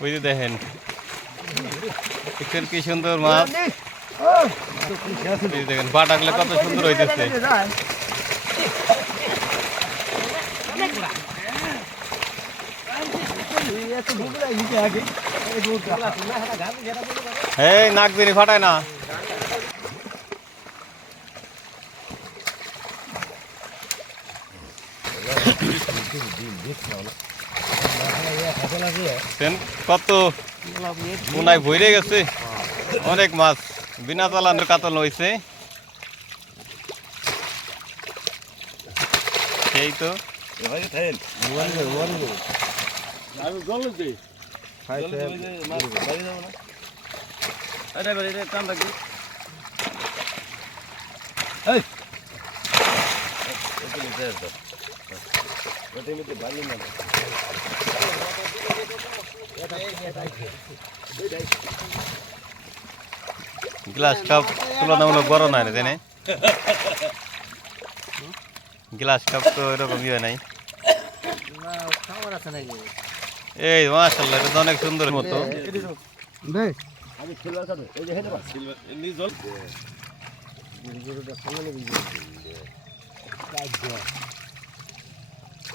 ওই যে দেখেন দেখছেন কি সুন্দর মাছ এই যে দেখেন পাটাগুলো কত সুন্দর হইতেছে এই নাক দিনি ফাটায় না কত মুনায় ভরে গেছে অনেক মাছ বিনা চালানোর কাতল হয়েছে সেই তো গ্লাস কাপ তুলনামূলক বড় নয় রে জানে গ্লাস কাপ তো এরকম ইয়ে নাই এই মাশাল্লাহ এটা অনেক সুন্দর মতো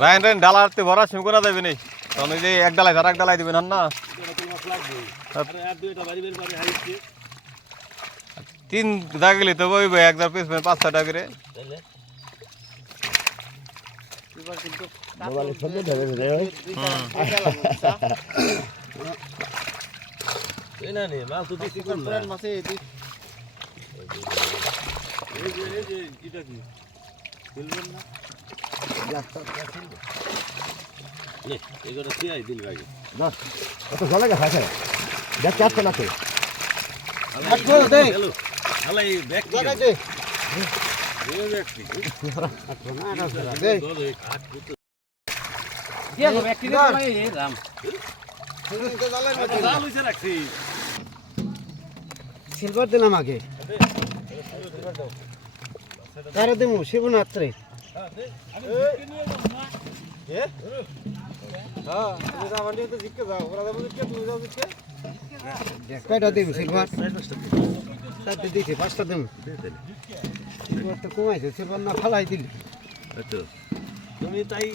রায়ন রায়ন ডালা হাতে ভরা, সিম করা যাবে তখন যে এক ডালাই আর এক ডালাই দিবেন না? তিন দাগলি তো বইবে একদার পিস পাঁচ ছটা করে কত জলে গেছে আছে দেখতে আসছে না তো সিলভার দিলাম আগে। তারা দেবো শিবনাত্রে কয়টা দেব সিলভার চারটে পাঁচটা দেব সিলভার তো কমাইছে সিলভার না ফালাই দিলি। তুমি তাই